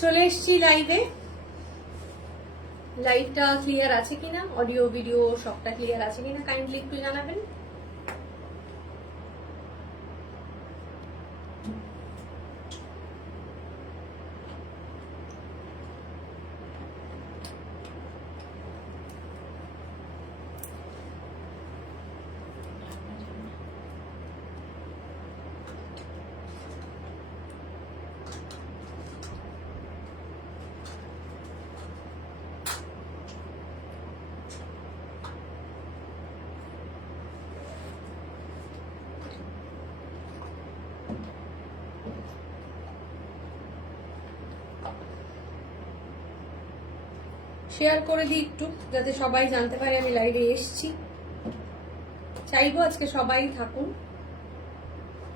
চলে এসছি লাইভে। লাইভটা ক্লিয়ার আছে কিনা, অডিও ভিডিও সবটা ক্লিয়ার আছে কিনা কাইন্ডলি একটু জানাবেন। শেয়ার করে দিই একটু, যাতে সবাই জানতে পারে আমি লাইভে এসছি। চাইবো আজকে সবাই থাকুন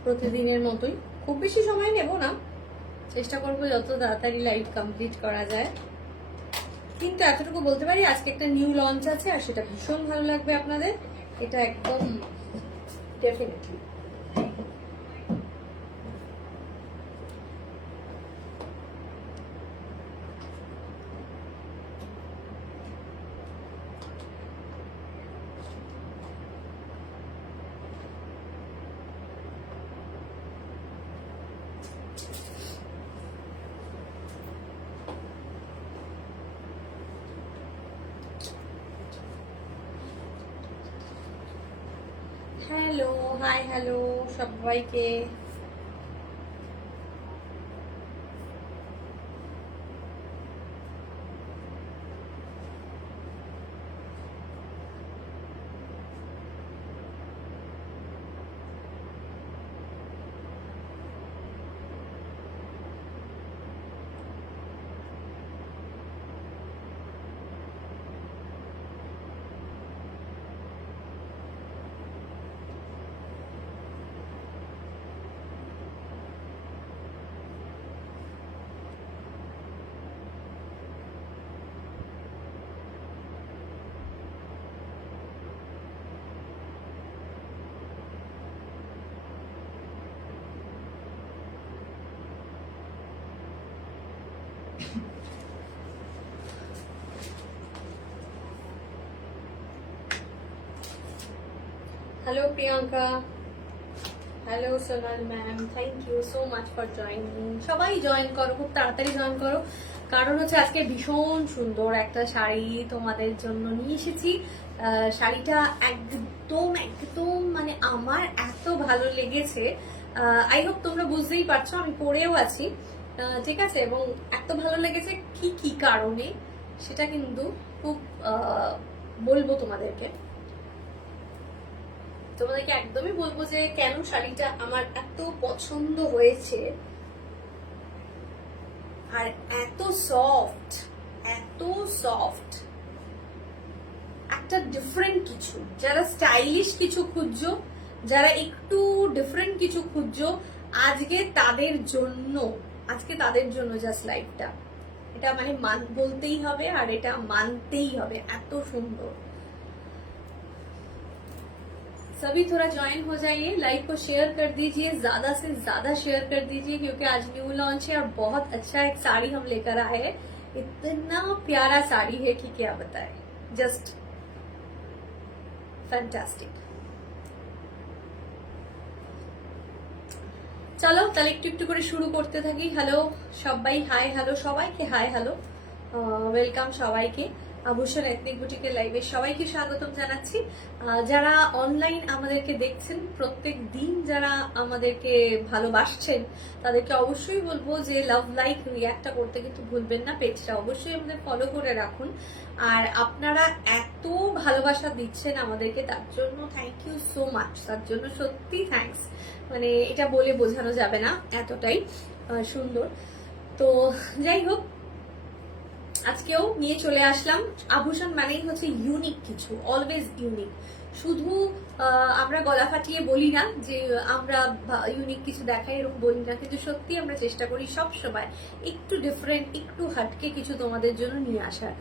প্রতিদিনের মতোই। খুব বেশি সময় নেব না, চেষ্টা করবো যত তাড়াতাড়ি লাইভ কমপ্লিট করা যায়। কিন্তু এতটুকু বলতে পারি, আজকে একটা নিউ লঞ্চ আছে আর সেটা ভীষণ ভালো লাগবে আপনাদের, এটা একদম ডেফিনেটলি। হ্যালো, হাই, হ্যালো সবাইকে। Hello Priyanka, hello Sonal ma'am, thank you so much for joining. সবাই জয়েন করো, খুব তাড়াতাড়ি জয়েন করো, কারণ হচ্ছে আজকে ভীষণ সুন্দর একটা শাড়ি তোমাদের জন্য নিয়ে এসেছি। শাড়িটা একদম একদম মানে আমার এত ভালো লেগেছে। আই হোপ তোমরা বুঝতেই পারছো, আমি পরেও আছি, ঠিক আছে? এবং এত ভালো লেগেছে কি কি কারণে সেটা কিন্তু খুব বলবো তোমাদেরকে একদমই বলবো যে কেন শাড়িটা আমার এত পছন্দ হয়েছে। আর এত সফট, এত সফট, একটা ডিফারেন্ট কিছু। যারা স্টাইলিশ কিছু খুঁজছো, যারা একটু ডিফারেন্ট কিছু খুঁজছো, আজকে তাদের জন্য জাস্ট লাইফটা এটা মানে বলতেই হবে আর এটা মানতেই হবে, এত সুন্দর। सभी थोड़ा ज्वाइन हो जाइए, लाइव को शेयर कर दीजिए, ज्यादा से ज्यादा शेयर कर दीजिए, क्योंकि आज न्यू लॉन्च है और बहुत अच्छा एक साड़ी हम लेकर आए हैं। इतना प्यारा साड़ी है कि क्या बताए, जस्ट फैंटास्टिक। চলো তাহলে একটু একটু করে শুরু করতে থাকি। হ্যালো সবাই, হাই হ্যালো সবাইকে, হাই হ্যালো, ওয়েলকাম সবাইকে আভূষণ এথনিক বুটিকের লাইভে সবাইকে স্বাগতম জানাচ্ছি। যারা অনলাইন আমাদেরকে দেখছেন, প্রত্যেক দিন যারা আমাদেরকে ভালোবাসছেন, তাদেরকে অবশ্যই বলবো যে লাভ, লাইক, রিয়াক্টটা করতে কিন্তু ভুলবেন না। পেজটা অবশ্যই আমাদের ফলো করে রাখুন। আর আপনারা এত ভালোবাসা দিচ্ছেন আমাদেরকে, তার জন্য থ্যাংক ইউ সো মাচ, তার জন্য সত্যি থ্যাংকস। মানে এটা বলে বোঝানো যাবে না, এতটাই সুন্দর। তো যাই হোক, আজকেও নিয়ে চলে আসলাম। আভূষণ মানেই হচ্ছে ইউনিক কিছু, অলওয়েজ ইউনিক। শুধু আমরা গলা ফাটিয়ে বলি না যে আমরা ইউনিক কিছু দেখাই, এরকম বলি না, কিন্তু সত্যি আমরা চেষ্টা করি সব সময় একটু ডিফারেন্ট, একটু হাটকে কিছু তোমাদের জন্য নিয়ে আসার।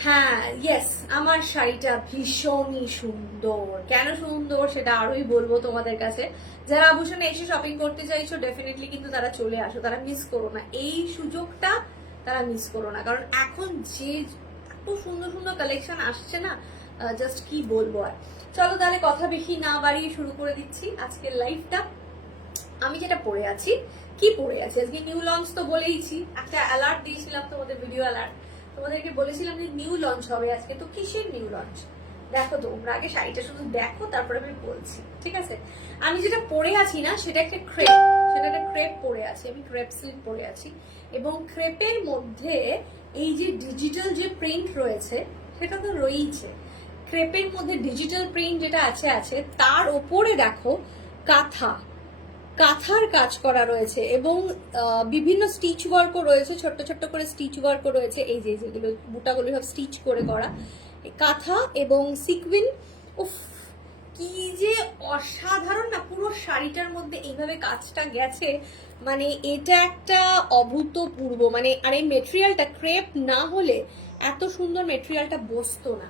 হ্যাঁ ইয়েস, আমার শাড়িটা ভীষণই সুন্দর। কেন সুন্দর সেটা আরোই বলবো তোমাদের কাছে। যারা আভূষণে এসে শপিং করতে চাইছো ডেফিনেটলি কিন্তু তারা চলে আসো, তারা মিস করো না এই সুযোগটা, তারা মিস করো না। কারণ এখন যে এত সুন্দর সুন্দর কালেকশন আসছে না, জাস্ট কি বলবো আর। চলো তাহলে কথা বেশি না বাড়িয়ে শুরু করে দিচ্ছি আজকের লাইভটা। আমি যেটা পরে আছি, কি পরে আছি আজকে, নিউ লঞ্চ তো বলেইছি, একটা অ্যালার্ট দিয়েছিলাম তোমাদের, ভিডিও অ্যালার্ট তোমাদেরকে বলেছিলাম যে নিউ লঞ্চ হবে আজকে। তো কিসের নিউ লঞ্চ দেখো, তোমরা আগে শাড়িটা শুধু দেখো তারপরে আমি বলছি, ঠিক আছে? আমি যেটা পরে আছি না সেটা একটা ক্রেপ, সেটা একটা ক্রেপ পরে আছি, আমি ক্রেপ সিল্ক পরে আছি। এবং ক্রেপের মধ্যে এই যে ডিজিটাল যে প্রিন্ট রয়েছে সেটা তো রয়েইছে। ক্রেপের মধ্যে ডিজিটাল প্রিন্ট যেটা আছে আছে, তার ওপরে দেখো কাঁথা, কাঁথার কাজ করা রয়েছে এবং বিভিন্ন স্টিচ ওয়ার্কও রয়েছে, ছোট্ট ছোট্ট করে স্টিচ ওয়ার্কও রয়েছে। এই যে যেগুলো বুটাগুলো সব স্টিচ করে করা কাঁথা এবং সিকুইন। উফ কি যে অসাধারণ না, পুরো শাড়িটার মধ্যে এইভাবে কাজটা গেছে, মানে এটা একটা অভূতপূর্ব। মানে আর এই মেটেরিয়ালটা ক্রেপ না হলে এত সুন্দর মেটেরিয়ালটা বসতো না,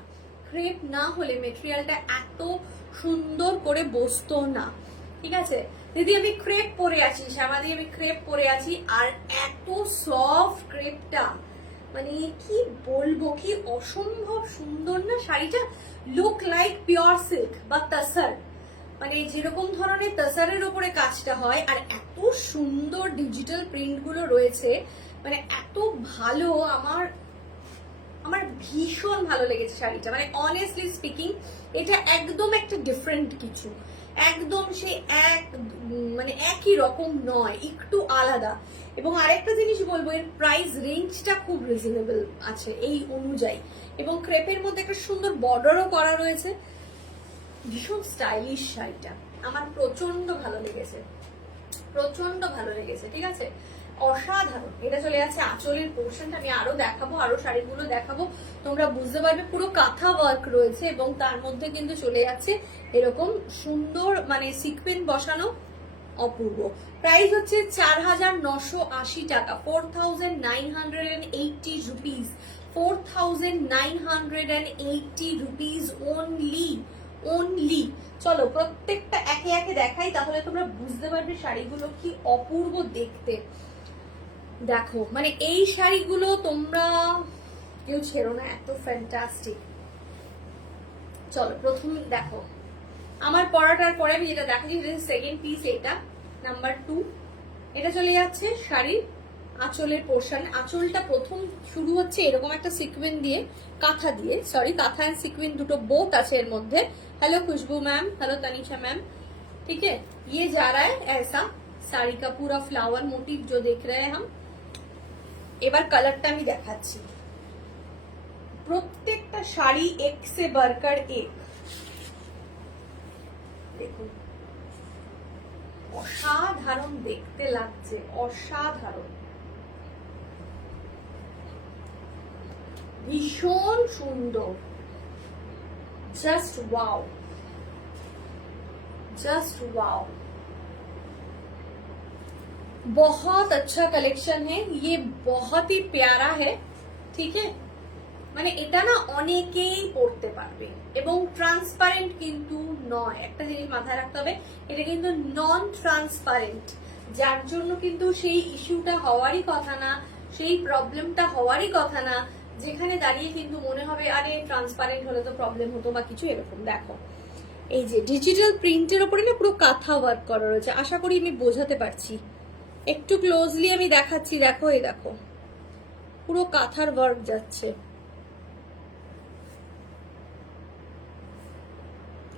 ক্রেপ না হলে মেটেরিয়ালটা এত সুন্দর করে বসতো না, ঠিক আছে? দিদি আমি ক্রেপ পরে আছি, শ্যামাদি আমি ক্রেপ পরে আছি, আর এত সফট ক্রেপটা, মানে কি বলবো, কি অসম্ভব সুন্দর না শাড়িটা। লুক লাইক পিওর সিল্ক বা তাসার, মানে যেরকম ধরনের তাসারের উপরে কাজটা হয়, আর এত সুন্দর ডিজিটাল প্রিন্ট গুলো রয়েছে, মানে এত ভালো। আমার আমার ভীষণ ভালো লেগেছে শাড়িটা, মানে অনেস্টলি স্পিকিং এটা একদম একটা ডিফারেন্ট কিছু, একদম সে এক মানে একই রকম নয়, একটু আলাদা। এবং আরেকটা জিনিস বলবো, এর প্রাইস রেঞ্জটা খুব রিজনেবল আছে এই অনুযায়ী, এবং ক্রেপের মধ্যে একটা সুন্দর বর্ডারও করা রয়েছে। ভীষণ স্টাইলিশ শাড়িটা, আমার প্রচন্ড ভালো লেগেছে, প্রচন্ড ভালো লেগেছে, ঠিক আছে? অসাধারণ। এটা চলে যাচ্ছে আঁচলের পোর্শনটা, আমি আরো দেখাবো, আরো শাড়িগুলো দেখাবো, তোমরা বুঝতে পারবে। পুরো কাঁথা ওয়ার্ক রয়েছে এবং তার মধ্যে কিন্তু চলে যাচ্ছে এরকম সুন্দর মানে সিকুয়েন্স বসানো, অপূর্ব। প্রাইস হচ্ছে 4,980 টাকা, 4,980 রুপিস, 4,980 রুপিস অনলি, অনলি। চলো প্রত্যেকটা একে একে দেখাই, তাহলে তোমরা বুঝতে পারবে শাড়িগুলো কি অপূর্ব দেখতে। দেখো মানে এই শাড়িগুলো তোমরা কেউ ছেড়ো না, এত ফ্যান্টাস্টিক। চলো প্রথম দেখো আমার পরাটার পরে আমি যেটা দেখাচ্ছি সেকেন্ড পিস, এটা নাম্বার 2। এটা চলে যাচ্ছে শাড়ির আঁচলের পোর্শন। আঁচলটা প্রথম শুরু হচ্ছে এরকম একটা সিকুয়েন্স দিয়ে, কাঁথা দিয়ে, সরি কাঁথা এন্ড সিকুয়েন্স দুটো বোথ আছে এর মধ্যে। हेलो खुशबू मैम, हेलो तनिषा मैम, ठीक है? ये जा रहा है ऐसा साड़ी का पूरा फ्लावर मोटिव जो देख रहे हैं हम। এবার কালারটা আমি দেখাচ্ছি, প্রত্যেকটা শাড়ি এক সে বাড়কর এক, দেখুন অসাধারণ দেখতে লাগছে, অসাধারণ, ভীষণ সুন্দর, जस्ट वाओ, जस्ट वाओ। बहुत अच्छा कलेक्शन है ये, बहुत ही प्यारा है, ठीक है? মানে এটা না অনেকেই পড়তে পারবে এবং ট্রান্সপারেন্ট কিন্তু নয়, একটা জিনিস মাথায় রাখতে হবে, এটা কিন্তু নন ট্রান্সপারেন্ট, যার জন্য কিন্তু সেই ইস্যুটা হওয়ারই কথা না, সেই প্রবলেমটা হওয়ারই কথা না, যেখানে দাঁড়িয়ে কিন্তু মনে হবে আরে ট্রান্সপারেন্ট হলে তো প্রবলেম হতো বা কিছু এরকম। দেখো এই যে ডিজিটাল প্রিন্টের উপরে না পুরো কাঁথা ওয়ার্ক করা রয়েছে, আশা করি আমি বোঝাতে পারছি, একটু ক্লোজলি আমি দেখাচ্ছি। দেখো এই দেখো পুরো কাঁথার ওয়ার্ক যাচ্ছে,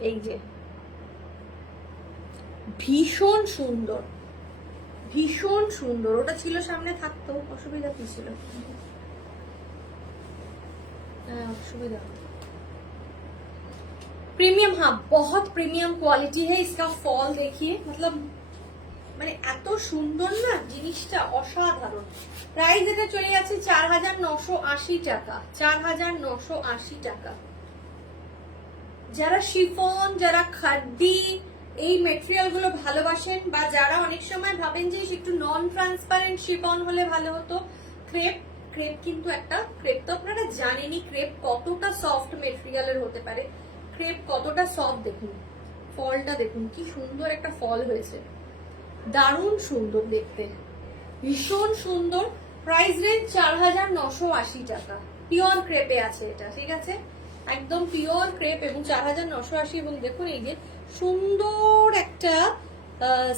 এই যে ভীষণ সুন্দর, ভীষণ সুন্দর। ওটা ছিল সামনে থাকতো, অসুবিধা কি ছিল? सुविधा प्रीमियम, हाँ बहुत प्रीमियम क्वालिटी है, इसका फॉल देखिए, मतलब মানে এত সুন্দর না জিনিসটা, অসাধারণ। প্রাইস এটা চলে যাচ্ছে 4,980 টাকা, 4,980 টাকা। যারা শিফন, যারা খাদ্দি এই মেটেরিয়াল গুলো ভালোবাসেন, বা যারা অনেক সময় ভাবেন যে একটু নন ট্রান্সপারেন্ট শিফন হলে ভালো হতো, ক্রেপ, ক্রেপ কিন্তু একটা, ক্রেপ তো আপনারা জানেনই ক্রেপ কতটা সফট মেটেরিয়ালের হতে পারে, ক্রেপ কতটা সফট। দেখুন ফলটা দেখুন কি সুন্দর একটা ফল হয়েছে, দারুণ সুন্দর দেখতে, ভীষণ সুন্দর। প্রাইস রেঞ্জ 4980 টাকা, পিওর ক্রেপে আছে এটা, ঠিক আছে, একদম পিওর ক্রেপ এবং 4980। এবং দেখুন এই যে সুন্দর একটা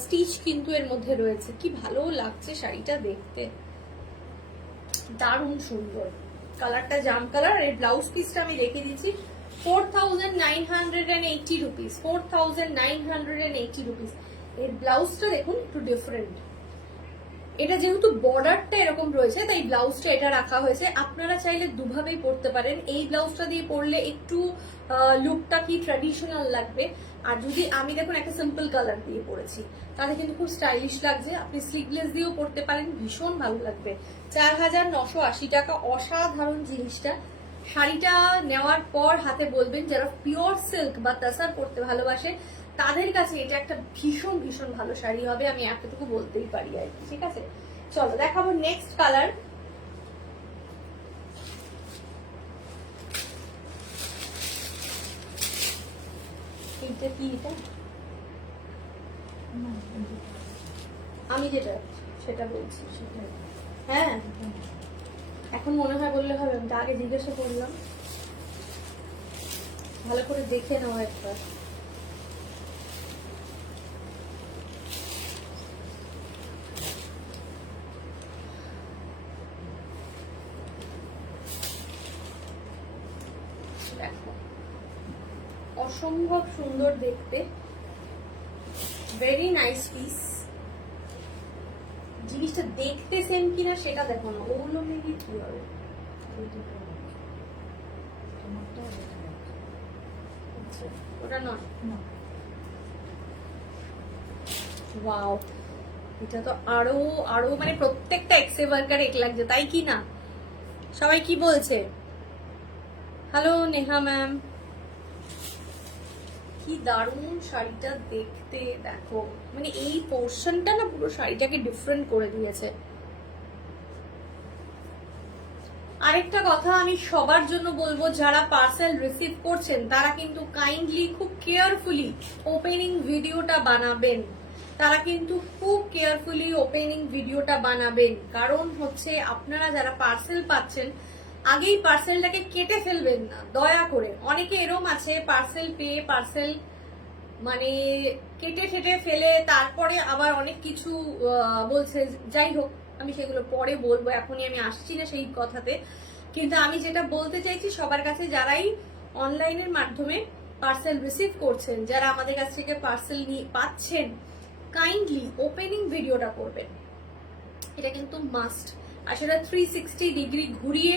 স্টিচ কিন্তু এর মধ্যে রয়েছে, কি ভালো লাগছে শাড়িটা দেখতে, দারুণ সুন্দর। কালারটা জাম কালার। আর এই ব্লাউজ পিসটা আমি রেখে দিচ্ছি 4980 রুপিস, 4980 রুপিস। এর ব্লাউজটা দেখুন একটু ডিফারেন্ট, এটা যেহেতু বর্ডারটা এরকম রয়েছে তাই ব্লাউজটা এটা রাখা হয়েছে। আপনারা চাইলে দুভাবেই পরতে পারেন, এই ব্লাউজটা দিয়ে পরলে একটু লুকটা কি ট্র্যাডিশনাল লাগবে, আর যদি আমি দেখুন একটা সিম্পল কালার দিয়ে পরেছি তাহলে কিন্তু খুব স্টাইলিশ লাগছে। আপনি স্লিভলেস দিয়েও পরতে পারেন, ভীষণ ভালো লাগবে। 4980 টাকা, অসাধারণ জিনিসটা। শাড়িটা নেওয়ার পর হাতে বলবেন যারা পিওর সিল্ক বা তাসার পরতে ভালোবাসে তাদের কাছে এটা একটা ভীষণ ভীষণ ভালো শাড়ি হবে, আমি এতটুকু বলতেই পারি আর কি, ঠিক আছে। চলো দেখাবো নেক্সট কালার। এইটা কি, এটা আমি যেটা সেটা বলছি সেটা, হ্যাঁ এখন মনে হয় বললে হবে, আমি আগে জিজ্ঞাসা করলাম, ভালো করে দেখে নাও একবার। দেখো অসম্ভব সুন্দর দেখতে, ভেরি নাইস পিস। জিনিসটা দেখতে সেম কিনা সেটা দেখো না, ওগুলো মেবি কি হবে, ওটা নয়। ওয়াও, এটা তো আরো আরো মানে প্রত্যেকটা এক্সে ওয়ার্কার এক লাগছে, তাই কি না? সবাই কি বলছে? হ্যালো নেহা ম্যাম, কি দারুণ শাড়িটা দেখতে, দেখো মানে এই পোর্শনটা না পুরো শাড়িটাকে ডিফারেন্ট করে দিয়েছে। আরেকটা কথা আমি সবার জন্য বলবো, যারা পার্সেল রিসিভ করছেন তারা কিন্তু কাইন্ডলি খুব কেয়ারফুলি ওপেনিং ভিডিওটা বানাবেন, তারা কিন্তু খুব কেয়ারফুলি ওপেনিং ভিডিওটা বানাবেন। কারণ হচ্ছে আপনারা যারা পার্সেল পাচ্ছেন আগেই পার্সেলটাকে কেটে ফেলবেন না দয়া করে। অনেকে এরম আছে পার্সেল পেয়ে পার্সেল মানে কেটে ঠেটে ফেলে তারপরে আবার অনেক কিছু বলছে, যাই হোক আমি সেগুলো পরে বলবো, এখনই আমি আসছি না সেই কথাতে। কিন্তু আমি যেটা বলতে চাইছি সবার কাছে, যারাই অনলাইনের মাধ্যমে পার্সেল রিসিভ করছেন, যারা আমাদের কাছ থেকে পার্সেল নিয়ে পাচ্ছেন, কাইন্ডলি ওপেনিং ভিডিওটা করবেন, এটা কিন্তু মাস্ট। আর সেটা 360 ডিগ্রি ঘুরিয়ে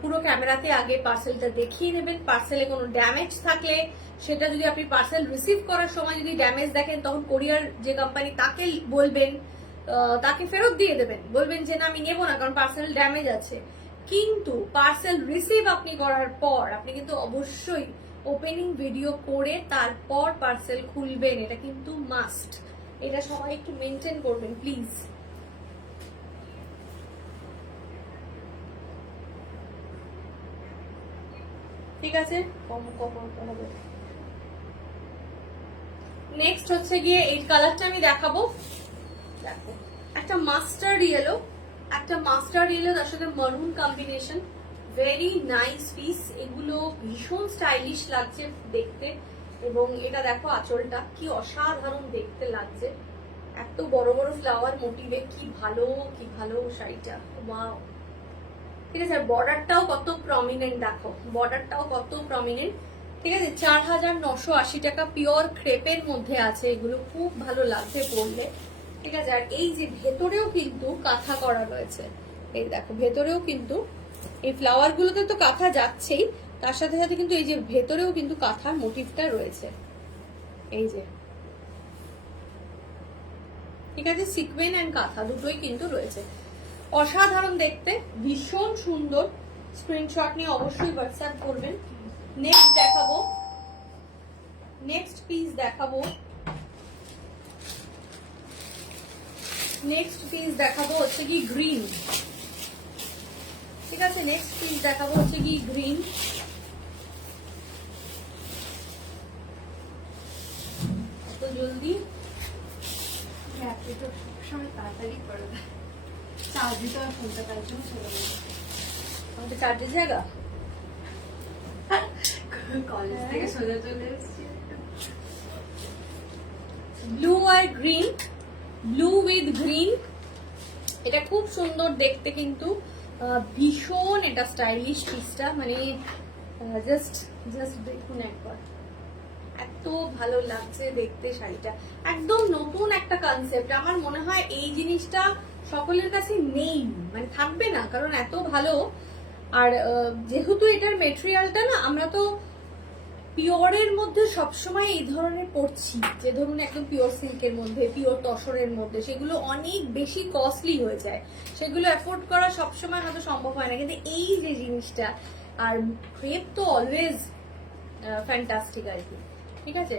পুরো ক্যামেরাতে আগে পার্সেলটা দেখিয়ে নেবেন। পার্সেলে কোনো ড্যামেজ থাকলে সেটা যদি আপনি পার্সেল রিসিভ করার সময় যদি ড্যামেজ দেখেন তখন কোরিয়ার যে কোম্পানি তাকে বলবেন, তাকে ফেরত দিয়ে দেবেন, বলবেন যে না আমি নেবো না কারণ পার্সেল ড্যামেজ আছে। কিন্তু পার্সেল রিসিভ আপনি করার পর আপনি কিন্তু অবশ্যই ওপেনিং ভিডিও করে তারপর পার্সেল খুলবেন, এটা কিন্তু মাস্ট। এটা সবাই একটু মেনটেন করবেন প্লিজ। ঠিক আছে, হবে। নেক্সট হচ্ছে গিয়ে এই কালারটা আমি দেখাবো, দেখো একটা মাস্টার্ড ইয়েলো, একটা মাস্টার্ড ইয়েলো তার সাথে মারুন কম্বিনেশন, ভেরি নাইস পিস। এগুলো ভীষণ স্টাইলিশ লাগছে দেখতে। এবং এটা দেখো আঁচলটা কি অসাধারণ দেখতে লাগছে, এত বড় বড় ফ্লাওয়ার মোটিভে, কি ভালো শাড়িটা, ওয়াও। ঠিক আছে, বর্ডারটাও কত প্রমিনেন্ট, দেখো বর্ডারটাও কত প্রমিনেন্ট। ঠিক আছে, 4980 টাকা, পিওর ক্রেপের মধ্যে আছে এগুলো, খুব ভালো লাগছে পরলে। ঠিক আছে, আর এই যে ভেতরেও কিন্তু কাঁথা করা রয়েছে, এই দেখো ভেতরেও কিন্তু এই ফ্লাওয়ার গুলোতে তো কাঁথা যাচ্ছেই, তার সাথে সাথে কিন্তু এই যে ভেতরেও কিন্তু কাঁথার মোটিভটা রয়েছে, এই যে। ঠিক আছে, সিকোয়েন এন্ড কাঁথা দুটোই কিন্তু রয়েছে, অসাধারণ দেখতে, ভীষণ সুন্দর। স্ক্রিনশট নিয়ে অবশ্যই হোয়াটসঅ্যাপ করবেন। নেক্সট দেখাবো, নেক্সট পিস দেখাবো, নেক্সট পিস দেখাবো হচ্ছে কি গ্রিন। ঠিক আছে, নেক্সট পিস দেখাবো হচ্ছে কি গ্রিন। এত জলদি সবসময় তাড়াতাড়ি করে দেয়, চার্জ দিতে আর ফোনটা তার জন্য চলে গেল। আমাদের চার্জের জায়গা কলেজ থেকে সোজা চলে এসেছি। ব্লু আর গ্রিন, ব্লু উইথ গ্রিন, এটা খুব সুন্দর দেখতে কিন্তু ভীষণ এটা স্টাইলিশ পিসটা, মানে জাস্ট দেখুন একবার, এত ভালো লাগছে দেখতে শাড়িটা, একদম নতুন একটা কনসেপ্ট। আমার মনে হয় এই জিনিসটা সকলের কাছে নেই, মানে থাকবে না, কারণ এত ভালো। আর যেহেতু এটার মেটেরিয়ালটা না, আমরা তো পিওরের মধ্যে সবসময় এই ধরনের পড়ছি, যে ধরুন একদম পিওর সিল্কের মধ্যে, পিওর তসরের মধ্যে, সেগুলো অনেক বেশি কস্টলি হয়ে যায়, সেগুলো অ্যাফোর্ড করা সবসময় হয়তো সম্ভব হয় না। কিন্তু এই যে জিনিসটা, আর ক্রেপ তো অলওয়েজ ফ্যান্টাস্টিক আর কি, ঠিক আছে,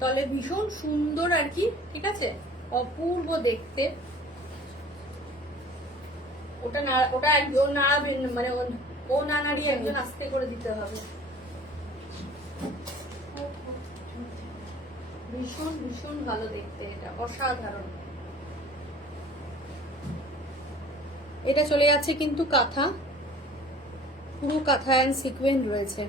তাহলে ভীষণ সুন্দর আর কি, ঠিক আছে, অপূর্ব দেখতে। ওটা একজন নাড়াবেন, মানে ও না নাড়িয়ে একজন আস্তে করে দিতে হবে। ভীষণ ভীষণ ভালো দেখতে, এটা অসাধারণ। এটা চলে যাচ্ছে কিন্তু কাঁথা, পুরো কাঁথা এন্ড সিকোয়েন্স রয়েছে।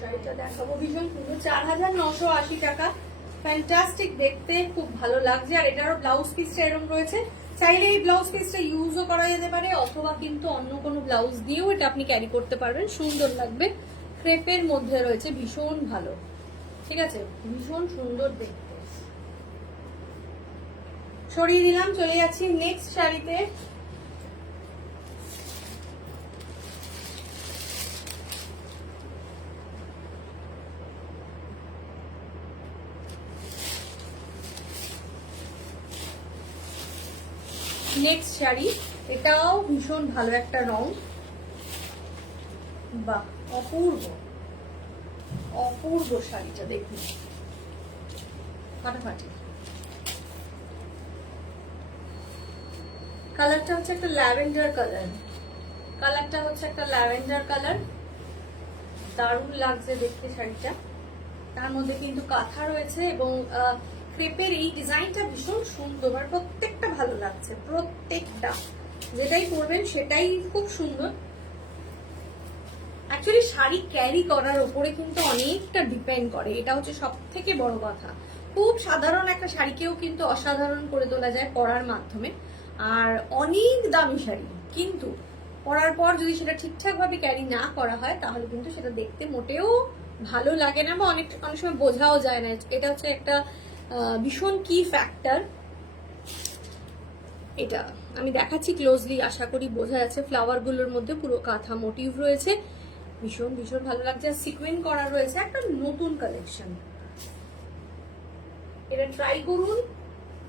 শাড়িটা দেখাবো, ভীষণ সুন্দর, 4980 টাকা, ফ্যান্টাস্টিক দেখতে, খুব ভালো লাগছে। আর এটারও ব্লাউজ পিসটা এরকম রয়েছে, চাইলে এই ব্লাউজ পিসটা ইউজও করা যেতে পারে, অথবা কিন্তু অন্য কোনো ব্লাউজ দিয়েও এটা আপনি ক্যারি করতে পারবেন, সুন্দর লাগবে। ক্রেপের মধ্যে রয়েছে, ভীষণ ভালো, ঠিক আছে, ভীষণ সুন্দর দেখতে। সরিয়ে দিলাম, চলে যাচ্ছি নেক্সট শাড়িতে। নেক্সট শাড়ি, এটাও ভীষণ ভালো একটা রং, বাহ, অপূর্ব অপূর্ব শাড়িটা দেখুন, ফাটাফাটি। কালারটা হচ্ছে একটা ল্যাভেন্ডার কালার, কালারটা হচ্ছে একটা ল্যাভেন্ডার কালার, দারুণ লাগছে দেখতে শাড়িটা। তার মধ্যে কিন্তু কাঁথা রয়েছে এবং ক্রেপের এই ডিজাইনটা ভীষণ সুন্দর, আর প্রত্যেকটা ভালো লাগছে, প্রত্যেকটা যেটাই পরবেন সেটাই খুব সুন্দর। অ্যাকচুয়ালি শাড়ি ক্যারি করার উপরে কিন্তু অনেকটা ডিপেন্ড করে, এটা হচ্ছে সব থেকে বড় কথা। খুব সাধারণ একটা শাড়িকেও কিন্তু অসাধারণ করে তোলা যায় পরার মাধ্যমে। আর অনেক দামি শাড়ি কিন্তু পরার পর যদি সেটা ঠিকঠাক ভাবে ক্যারি না করা হয়, তাহলে কিন্তু সেটা দেখতে মোটেও ভালো লাগে না, বা অনেক সময় বোঝাও যায় না। এটা হচ্ছে একটা ভীষণ কি ফ্যাক্টর। এটা আমি দেখাচ্ছি ক্লোজলি, আশা করি বোঝা যাচ্ছে। ফ্লাওয়ার গুলোর মধ্যে পুরো কাঁথা মোটিভ রয়েছে, ভীষণ ভীষণ ভালো লাগছে। আর সিকুয়েন্স করা রয়েছে, একটা নতুন কালেকশন। এটা ট্রাই করুন,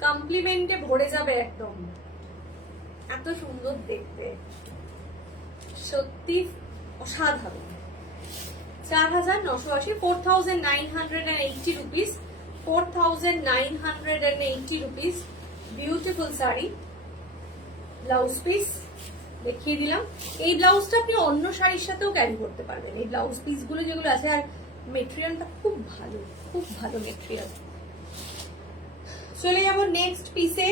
কমপ্লিমেন্টে ভরে যাবে একদম, এত সুন্দর দেখতে, সত্যি অসাধারণ। 4980, 4980 rupees, 4980 rupees. Beautiful sari, blouse piece দেখিয়ে দিলাম। এই ব্লাউজটা আপনি অন্য শাড়ির সাথেও ক্যারি করতে পারবেন, এই ব্লাউজ পিস গুলো যেগুলো আছে। আর মেটেরিয়ালটা খুব ভালো, খুব ভালো মেটেরিয়াল। চলে যাবো নেক্সট পিসে।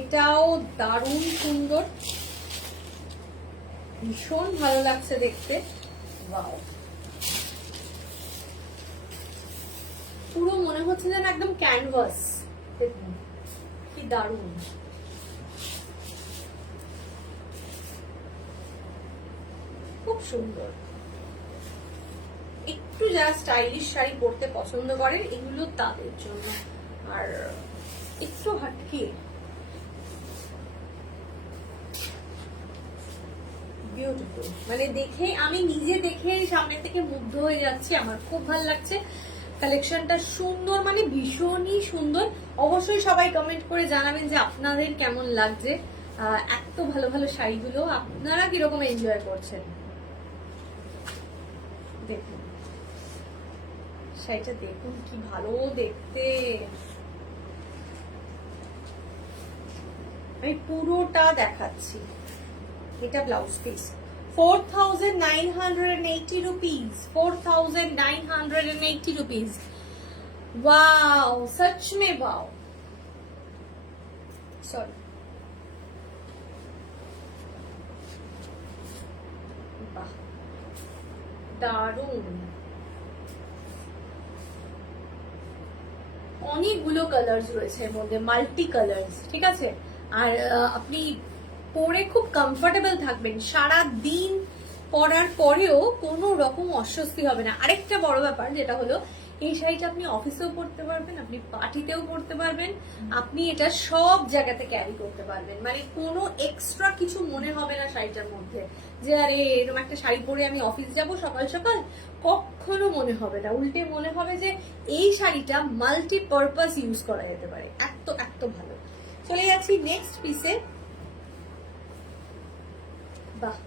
এটাও দারুণ সুন্দর, ভীষণ ভালো লাগছে দেখতে। ওয়াও, পুরো মনে হচ্ছে যেন একদম ক্যানভাস, দেখুন কি দারুণ, খুব সুন্দর। একটু যারা স্টাইলিশ শাড়ি পরতে পছন্দ করেন, এগুলো তাদের জন্য। আর একটু হাটকে বিউটিফুল, মানে দেখে আমি নিজে দেখে সামনে থেকে মুগ্ধ হয়ে যাচ্ছি, আমার খুব ভালো লাগছে। কালেকশনটা সুন্দর, মানে ভীষণই সুন্দর। অবশ্যই সবাই কমেন্ট করে জানাবেন যে আপনাদের কেমন লাগছে এত ভালো ভালো শাড়িগুলো, আপনারা কিরকম এনজয় করছেন। দেখুন শাড়িটা দেখুন কি ভালো দেখতে। আমি পুরোটা দেখাচ্ছি। এটা blouse piece 4,980 rupees, 4,980 rupees। Wow, सच में वाओ। सॉरी, वाह দারুণ। অনেকগুলো কালার্স রয়েছে এর মধ্যে, মাল্টি কালার্স, ঠিক আছে। আর আপনি পরে খুব কমফোর্টেবল থাকবেন, সারা দিন পরার পরেও কোনো রকম অস্বস্তি হবে না। আরেকটা বড় ব্যাপার যেটা হলো, এই শাড়িটা আপনি অফিসেও পরতে পারবেন, আপনি পার্টিতেও পরতে পারবেন, আপনি এটা সব জায়গাতে ক্যারি করতে পারবেন। মানে কোনো এক্সট্রা কিছু মনে হবে না শাড়িটার মধ্যে যে আরে এরকম একটা শাড়ি পরে আমি অফিস যাব সকাল সকাল, কখনো মনে হবে না। উল্টে মনে হবে যে এই শাড়িটা মাল্টিপারপাস ইউজ করা যেতে পারে, এত এত ভালো। চলে যাচ্ছি নেক্সট পিসে। বাহ,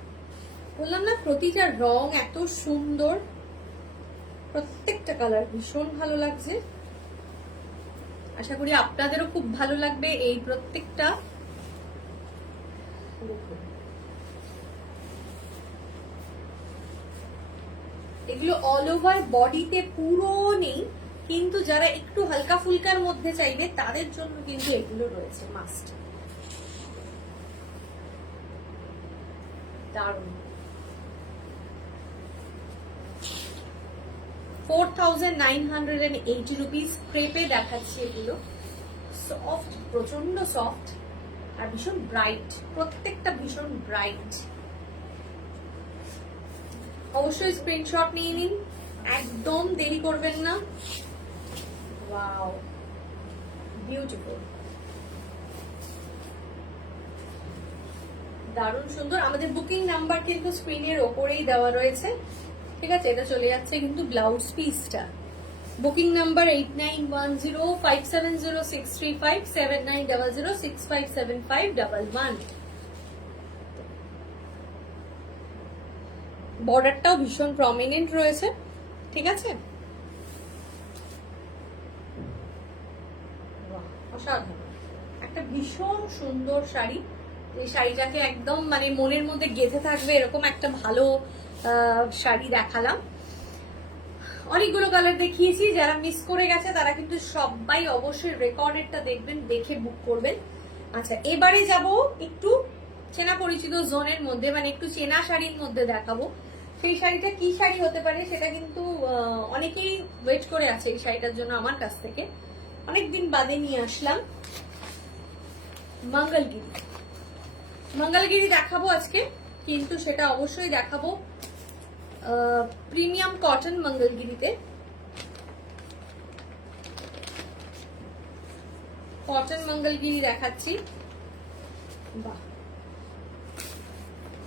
বললাম না প্রতিটা রং এত সুন্দর, প্রত্যেকটা কালার ভীষণ ভালো লাগছে। আশা করি আপনাদেরও খুব ভালো লাগবে এই প্রত্যেকটা। এগুলো অল ওভার বডিতে পুরো নেই, কিন্তু যারা একটু হালকা ফুলকার মধ্যে চাইবে তাদের জন্য কিন্তু এগুলো রয়েছে মাস্ট। দারুণ। 4,980 rupees। ক্রেপে দেখাচ্ছি এগুলো, সফট, প্রচন্ড সফট আর ভীষণ ব্রাইট, প্রত্যেকটা ভীষণ ব্রাইট। অবশ্যই স্ক্রিনশট নিয়ে নিন, একদম দেরি করবেন না। ওয়াও, বিউটিফুল, দারুণ সুন্দর। আমাদের বুকিং নাম্বার কিন্তু স্ক্রিনের ওপরেই দেওয়া রয়েছে, ঠিক আছে। এটা চলে যাচ্ছে কিন্তু ব্লাউজ পিসটা। Booking number 8910570635 7900657511। বর্ডারটাও ভীষণ প্রমিনেন্ট রয়েছে, ঠিক আছে। অসাধারণ একটা ভীষণ সুন্দর শাড়ি। এই শাড়িটাকে একদম মানে মনের মধ্যে গেঁথে থাকবে এরকম একটা ভালো শাড়ি দেখালাম। অনেকগুলো কালার দেখিয়েছি, যারা মিস করে গেছে তারা কিন্তু সবাই অবশ্যই রেকর্ডেডটা দেখবেন, দেখে বুক করবেন। আচ্ছা, এবারে যাব একটু চেনা পরিচিত জোনের মধ্যে, মানে একটু চেনা শাড়ির মধ্যে দেখাবো। সেই শাড়িটা কি শাড়ি হতে পারে সেটা কিন্তু অনেকেই ওয়েট করে আছে এই শাড়িটার জন্য আমার কাছ থেকে। অনেকদিন বাদে নিয়ে আসলাম মঙ্গলগিরি। মঙ্গলগিরি দেখাবো আজকে, কিন্তু সেটা অবশ্যই দেখাবো প্রিমিয়াম কটন মঙ্গলগিরিতে। কটন মঙ্গলগিরি দেখাচ্ছি। বাহ,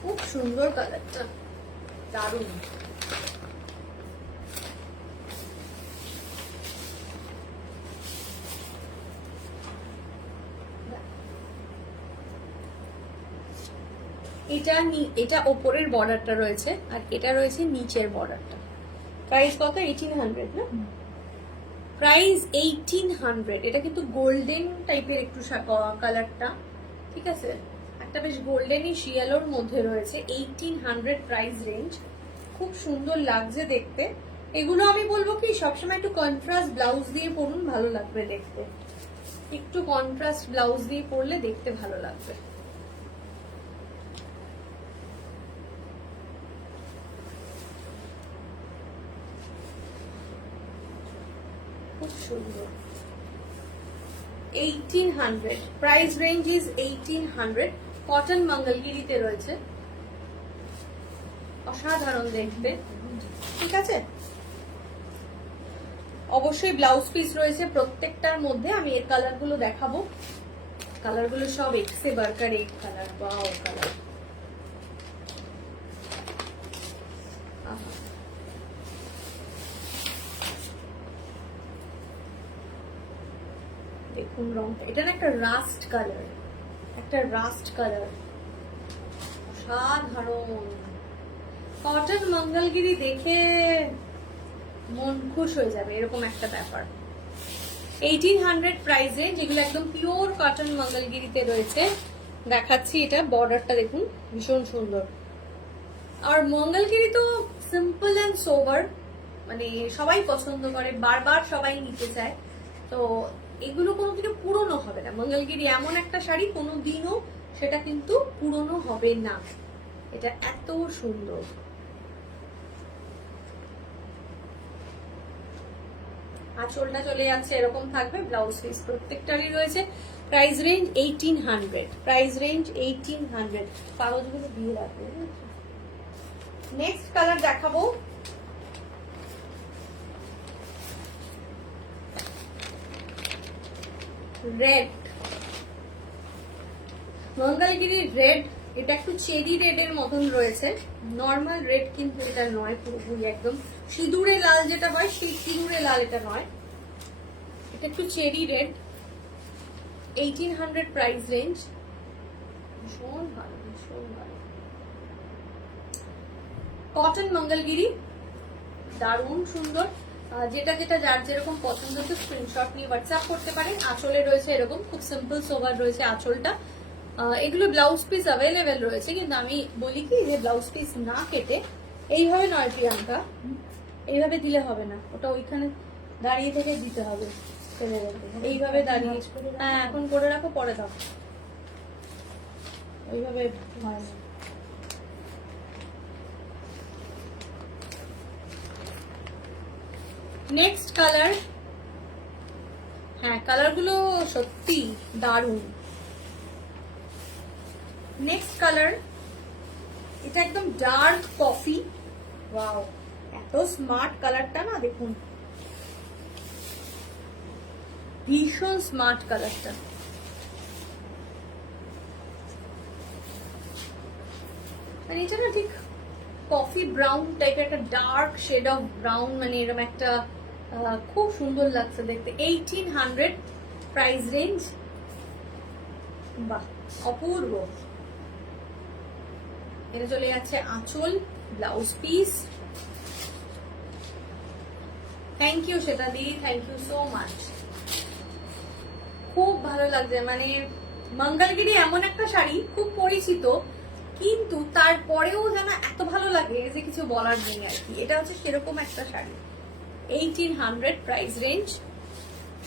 খুব সুন্দর কালারটা, দারুণ। এটা ওপরের বর্ডারটা রয়েছে আর এটা রয়েছে নিচের বর্ডারটা। প্রাইস কত? 1800 না? প্রাইস 1800। এটা কিন্তু গোল্ডেন টাইপের একটু কালারটা, ঠিক আছে, একটা বেশ গোল্ডেনই শিয়ালোর মধ্যে রয়েছে। 1800 প্রাইস রেঞ্জ, খুব সুন্দর লাগছে দেখতে। এগুলো আমি বলবো কি সবসময় একটু কন্ট্রাস্ট ব্লাউজ দিয়ে পরুন, ভালো লাগবে দেখতে। একটু কন্ট্রাস্ট ব্লাউজ দিয়ে পরলে দেখতে ভালো লাগবে। খুব সুন্দর। 1800 প্রাইস রেঞ্জ ইজ 1800। কটন মঙ্গলগিরিতে রয়েছে, অসাধারণ দেখতে, ঠিক আছে। অবশ্যই ব্লাউজ পিস রয়েছে প্রত্যেকটার মধ্যে। আমি এর কালারগুলো দেখাবো, কালারগুলো সব এক্সে বার্কার এক কালার। ওয়াও কালার, দেখুন রংটা, এটা না একটা রাস্ট কালার, একটা রাস্ট কালার, অসাধারণ। কটন মঙ্গলগিরি দেখে মন খুশ হয়ে যাবে এরকম একটা ব্যাপার। 1800 প্রাইসে, যেগুলো একদম পিওর কটন মঙ্গলগিরিতে রয়েছে। দেখাচ্ছি, এটা বর্ডারটা দেখুন, ভীষণ সুন্দর। আর মঙ্গলগিরি তো সিম্পল অ্যান্ড সোবার, মানে সবাই পছন্দ করে, বারবার সবাই নিতে চায়। তো এগুলো কোনোদিনও পুরনো হবে না। মঙ্গলগিরি এমন একটা শাড়ি, কোনোদিনও সেটা কিন্তু পুরনো হবে না। এটা এত সুন্দর। আঁচলটা চলে যাচ্ছে, এরকম থাকবে। ব্লাউজ পিস প্রত্যেকটারই রয়েছে। Price range 1800, price range 1800। কাগজগুলো দিয়ে রাখবে। নেক্সট কালার দেখাবো, রেড, মঙ্গলগিরি রেড। এটা একটু চেরি রেড এর মতন রয়েছে, নর্মাল রেড কিন্তু এটা নয়, পুরোপুরি একদম সিঁদুরে লাল যেটা হয় সেই সিঁদুরে লাল এটা নয়, এটা একটু চেরি রেড। 1800 প্রাইস রেঞ্জ, ভীষণ ভালো, ভীষণ ভালো। কটন মঙ্গলগিরি, দারুণ সুন্দর। যেটা যেটা যার যেরকম পছন্দ হতো স্ক্রিনশট নিয়ে হোয়াটসঅ্যাপ করতে পারেন। আঁচলে রয়েছে এরকম খুব সিম্পল সোভার রয়েছে আঁচলটা। এগুলো ব্লাউজ পিস অ্যাভেলেবেল রয়েছে, কিন্তু আমি বলি কি যে ব্লাউজ পিস না কেটে এইভাবে নয় প্রিয়াঙ্কা, এইভাবে দিলে হবে না, ওটা ওইখানে দাঁড়িয়ে থেকে দিতে হবে। এইভাবে দাঁড়িয়ে, হ্যাঁ এখন করে রাখো, পরে দাও, ওইভাবে হয় না। নেক্সট কালার, হ্যাঁ কালারগুলো সত্যি দারুণ। নেক্সট কালার, এটা একদম ডার্ক কফি। ওয়াও, এত স্মার্ট কালারটা না, দেখুন ভীষণ স্মার্ট কালারটা। মানে এটা না ঠিক কফি ব্রাউন টাইপের একটা ডার্ক শেড অফ ব্রাউন, মানে এরকম একটা খুব সুন্দর লাগছে দেখতে। 1800 প্রাইস রেঞ্জ। বাহ, অপূর্ব। এটা চলে যাচ্ছে আঁচল, blouse piece. Thank you Shweta দি, থ্যাংক ইউ সো মাচ। খুব ভালো লাগছে, মানে মঙ্গলগিরি এমন একটা শাড়ি, খুব পরিচিত, কিন্তু তারপরেও যেন এত ভালো লাগে যে কিছু বলার নেই আর কি। এটা হচ্ছে সেরকম একটা শাড়ি। 1800 price range.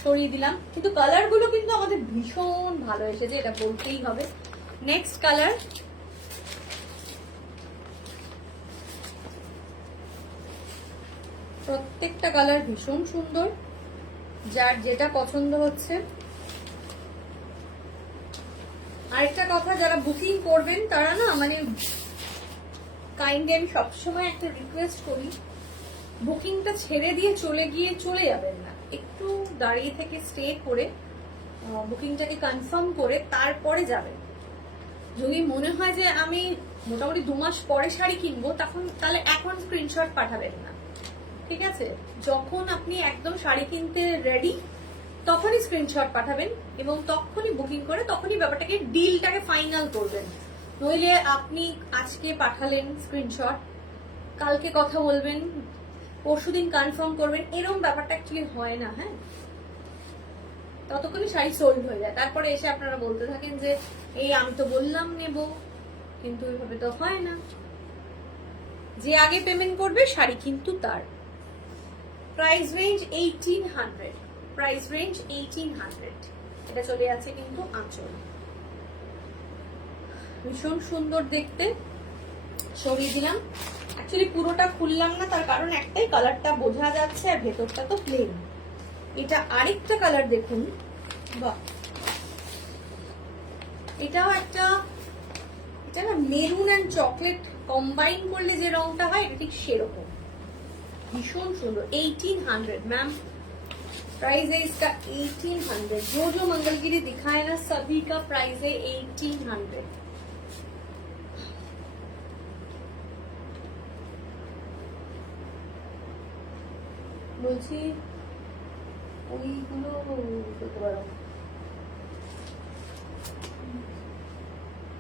সরিয়ে দিলাম, কিন্তু কালার গুলো কিন্তু আমাদের ভীষণ ভালো এসেছে, এটা বলতেই হবে। নেক্সট কালার, প্রত্যেকটা কালার ভীষণ সুন্দর, যার যেটা পছন্দ হচ্ছে। আরেকটা কথা, যারা বুকিং করবেন তারা না, মানে কাইন্ডলি আমি সবসময় একটা রিকোয়েস্ট করি, বুকিংটা ছেড়ে দিয়ে চলে যাবেন না, একটু দাঁড়িয়ে থেকে স্টে করে বুকিংটাকে কনফার্ম করে তারপরে যাবেন। যদি মনে হয় যে আমি মোটামুটি 2 মাস পরে শাড়ি কিনবো, তাহলে এখন স্ক্রিনশট পাঠাবেন না, ঠিক আছে? যখন আপনি একদম শাড়ি কিনতে রেডি তখনই স্ক্রিনশট পাঠাবেন, এবং তখনই বুকিং করে তখনই ব্যাপারটাকে ডিলটাকে ফাইনাল করবেন। নইলে আপনি আজকে পাঠালেন স্ক্রিনশট, কালকে কথা বলবেন, পরশুদিন কনফার্ম করবেন, এরকম ব্যাপারটা অ্যাকচুয়ালি হয় না। হ্যাঁ, ততক্ষণই শাড়ি সোল্ড হয়ে যায়, তারপরে এসে আপনারা বলতে থাকেন যে এই আমি তো বললাম নেব, কিন্তু এইভাবে তো হয় না। যে আগে পেমেন্ট করবে শাড়ি কিন্তু তার। Price range 1800, price range 1800। এটা চলে যাচ্ছে কিন্তু আঁচল, ভীষণ সুন্দর দেখতে। সরিয়ে দিলাম, অ্যাকচুয়ালি পুরোটা খুললাম না, তার কারণ একটাই, কালারটা বোঝা যাচ্ছে আর ভেতরটা তো প্লেন। এটা আরেকটা কালার দেখুন, বাহ, এটাও একটা, এটা না মেরুন অ্যান্ড চকলেট কম্বাইন করলে যে রংটা হয়, এটা ঠিক সেরকম, ভীষণ সুন্দর। 1800 मैम, प्राइस है इसका 1800। जो जो मंगलगिरी दिखाए ना सभी का प्राइस है 1800। বলছি ওইগুলো করতে পারো,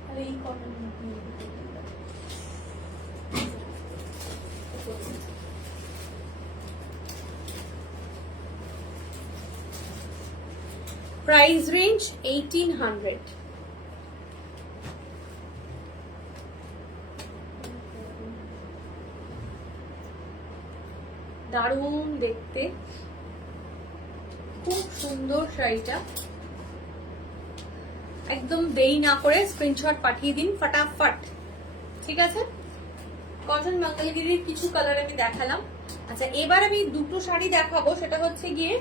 আর এই কটন প্রাইস রেঞ্জ 1800। দারুণ দেখতে, খুব সুন্দর শাড়িটা। একদম দেরি না করে স্ক্রিনশট পাঠিয়ে দিন ফটাফট, ঠিক আছে? কটন মঙ্গলগিরির কিছু কালার আমি দেখালাম। আচ্ছা, এবার আমি দুটো শাড়ি দেখাবো, সেটা হচ্ছে গিয়ে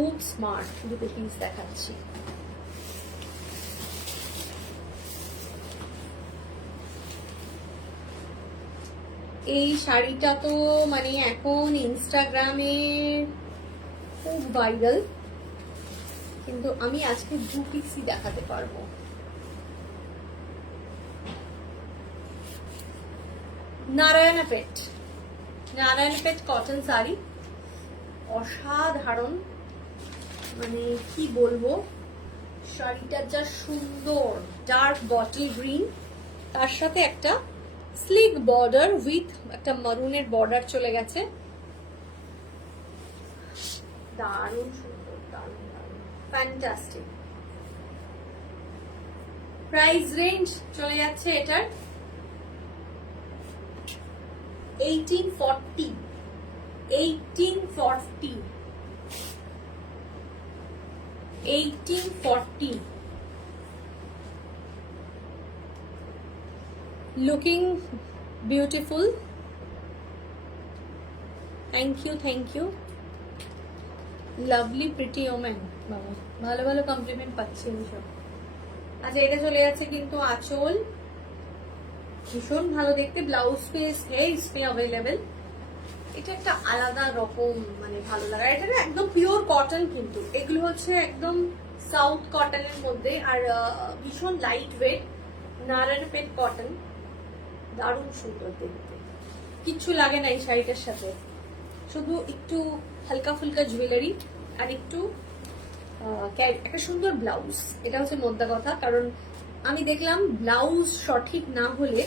খুব স্মার্ট দুটো পিস দেখাচ্ছি। এই শাড়িটা তো মানে এখন ইনস্টাগ্রামে খুব ভাইরাল, কিন্তু আমি আজকে দু পিসই দেখাতে পারবো। নারায়ণপেট কটন শাড়ি, অসাধারণ, মানে কি বলবো, শাড়িটা যা সুন্দর, ডার্ক বটল গ্রিন, তার সাথে একটা স্লিক বর্ডার উইথ একটা মারুনের বর্ডার চলে গেছে। দারুণ সুন্দর, দারুণ দারুণ, ফ্যান্টাস্টিক। প্রাইস রেঞ্জ চলে যাচ্ছে এটার 1840। 1840। Looking beautiful. Thank you. Lovely pretty woman. বাবা, ভালো ভালো কমপ্লিমেন্ট পাচ্ছি আমি সব। আচ্ছা, এটা চলে যাচ্ছে কিন্তু আঁচল, ভীষণ ভালো দেখতে, ব্লাউজ পিস হেয়ার অ্যাভেলেবেল। এটা একটা আলাদা রকম মানে ভালো লাগা। এটা না একদম পিওর কটন, কিন্তু এগুলো হচ্ছে একদম সাউথ কটনের মধ্যে, আর ভীষণ লাইট ওয়েট, নারায়ণপেট কটন, দারুণ সুন্দর দেখতে। কিচ্ছু লাগে না এই শাড়িটার সাথে, শুধু একটু হালকা ফুলকা জুয়েলারি আর একটু একটা সুন্দর ব্লাউজ। এটা হচ্ছে মোদ্দা কথা, কারণ আমি দেখলাম ব্লাউজ সঠিক না হলে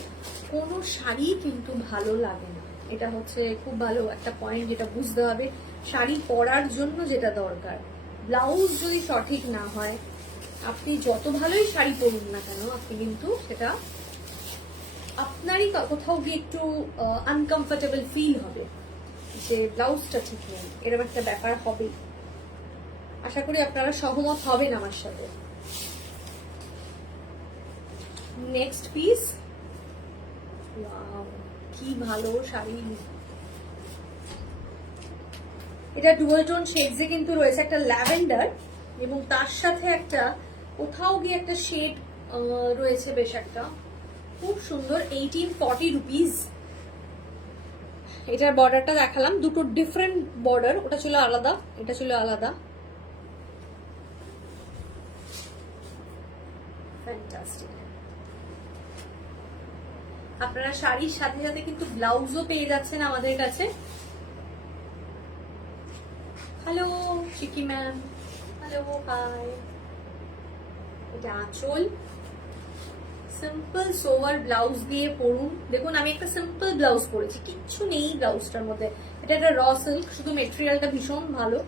কোনো শাড়ি কিন্তু ভালো লাগে না। এটা হচ্ছে খুব ভালো একটা পয়েন্ট, যেটা বুঝতে হবে। শাড়ি পরার জন্য যেটা দরকার, ব্লাউজ যদি সঠিক না হয়, আপনি যত ভালোই শাড়ি পরুন না কেন, আপনি কিন্তু সেটা আপনারই কোথাও গিয়ে একটু আনকমফোর্টেবল ফিল হবে, যে ব্লাউজটা ঠিক নেই, এরকম একটা ব্যাপার হবে। আশা করি আপনারা সহমত হবেন আমার সাথে। নেক্সট পিস, কি ভালো শাড়ি। এটা ডুয়াল টোন শেডসে কিন্তু রয়েছে, একটা ল্যাভেন্ডার এবং তার সাথে একটা কোথাও গিয়ে একটা শেড রয়েছে, বেশ একটা খুব সুন্দর। 1840 রুপিস। এটার বর্ডারটা দেখালাম, দুটো ডিফারেন্ট বর্ডার, ওটা ছিল আলাদা, এটা ছিল আলাদা। ফ্যান্টাস্টিক। আপনারা শাড়ির সাথে সাথে কিন্তু ব্লাউজও পেয়ে যাচ্ছেন আমাদের কাছে। হ্যালো চিকি ম্যাম, হ্যালো, হাই। এটা আঁচল, সিম্পল সোভার ব্লাউজ দিয়ে পরুন। দেখুন, আমি একটা সিম্পল ব্লাউজ পরেছি, কিচ্ছু নেই ব্লাউজটার মধ্যে। এটা একটা র সিল্ক, শুধু মেটেরিয়ালটা ভীষণ ভালো,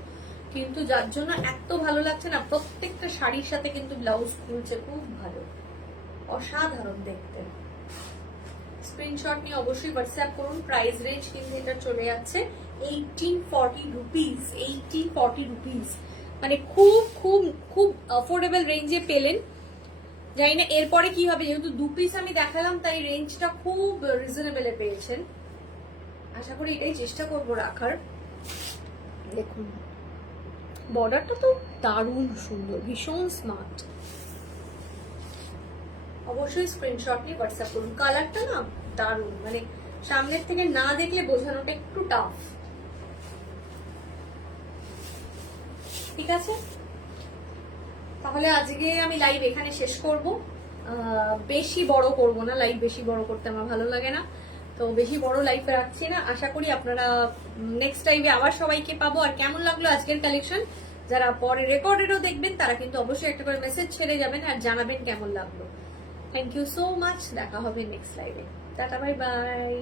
কিন্তু যার জন্য এত ভালো লাগছে না। প্রত্যেকটা শাড়ির সাথে কিন্তু ব্লাউজ খুলছে, খুব ভালো, অসাধারণ দেখতে। স্ক্রিনশট নিয়ে অবশ্যই হোয়াটসঅ্যাপ করুন। প্রাইস রেঞ্জ কিন্তু এটা চলে যাচ্ছে 1840 রুপিস। 1840 রুপিস, মানে খুব খুব খুব অ্যাফোর্ডেবল রেঞ্জে পেলেন। জানি না এরপরে কি হবে, যেহেতু দু পিস আমি দেখালাম, তাই রেঞ্জটা খুব রিজনেবলে পেয়েছেন। আশা করি এটাই চেষ্টা করব রাখার। দেখুন, বর্ডারটা তো দারুণ সুন্দর, ভীষণ স্মার্ট। অবশ্যই স্ক্রিনশট নিয়ে হোয়াটসঅ্যাপ করুন। কালারটা না দারুণ, মানে সামনের থেকে না দেখলে বোঝানোটা একটু টাফ। ঠিক আছে, তাহলে আজকে আমি লাইভ এখানে শেষ করব। বেশি বড় করব না লাইভ, বেশি বড় করতে আমার ভালো লাগে না, তো বেশি বড় লাইভ রাখছি না। আশা করি আপনারা নেক্সট লাইভে আবার সবাইকে পাবো। আর কেমন লাগলো আজকের কালেকশন, যারা পরে রেকর্ডেডও দেখবেন তারা কিন্তু অবশ্যই একটা করে মেসেজ ছেড়ে যাবেন আর জানাবেন কেমন লাগলো। থ্যাংক ইউ সো মাচ, দেখা হবে নেক্সট লাইভে। Tata, bye bye.